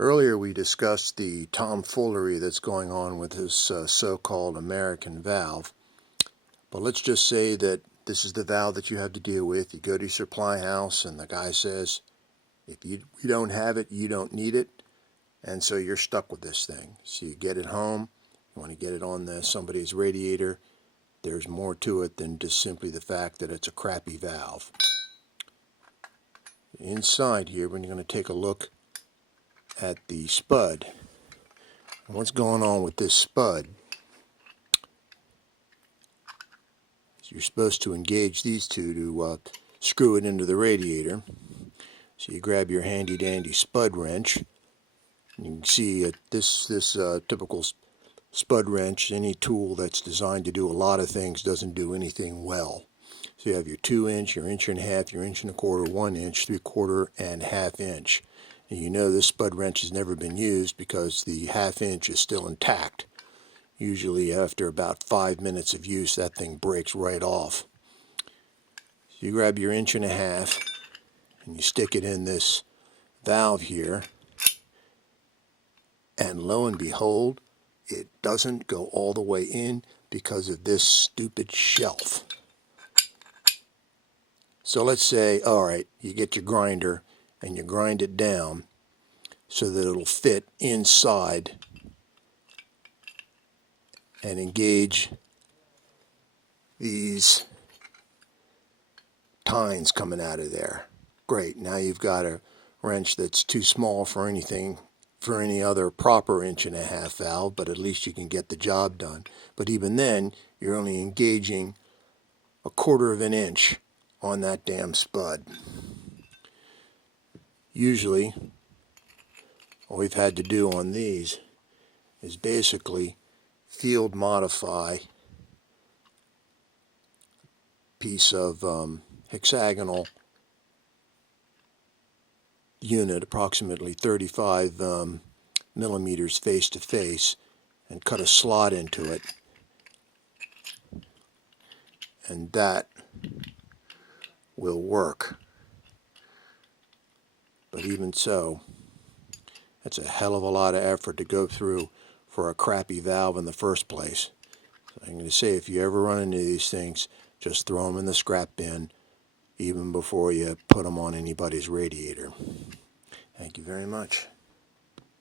Earlier we discussed the tomfoolery that's going on with this so-called American valve. But let's just say that this is the valve that you have to deal with. You go to your supply house and the guy says, if you don't have it, you don't need it. And so you're stuck with this thing. So you get it home, you want to get it on somebody's radiator. There's more to it than just simply the fact that it's a crappy valve. Inside here, when you're going to take a look at the spud, and what's going on with this spud, is you're supposed to engage these two to screw it into the radiator. So you grab your handy dandy spud wrench. You can see this typical spud wrench, any tool that's designed to do a lot of things doesn't do anything well. So you have your 2-inch, your 1.5 inch, your 1.25 inch, 1 inch, 3/4, and 1/2 inch. And you know this spud wrench has never been used because the 1/2 inch is still intact. Usually after about 5 minutes of use, that thing breaks right off. So you grab your 1.5 inch and you stick it in this valve here, and lo and behold, it doesn't go all the way in because of this stupid shelf. So let's say, alright, you get your grinder and you grind it down so that it'll fit inside and engage these tines coming out of there. Great, now you've got a wrench that's too small for any other proper 1.5 inch valve, but at least you can get the job done. But even then, you're only engaging 1/4 inch on that damn spud. Usually, all we've had to do on these is basically field modify a piece of hexagonal unit, approximately 35 millimeters face to face, and cut a slot into it, and that will work. But even so, that's a hell of a lot of effort to go through for a crappy valve in the first place. So I'm going to say, if you ever run into these things, just throw them in the scrap bin even before you put them on anybody's radiator. Thank you very much.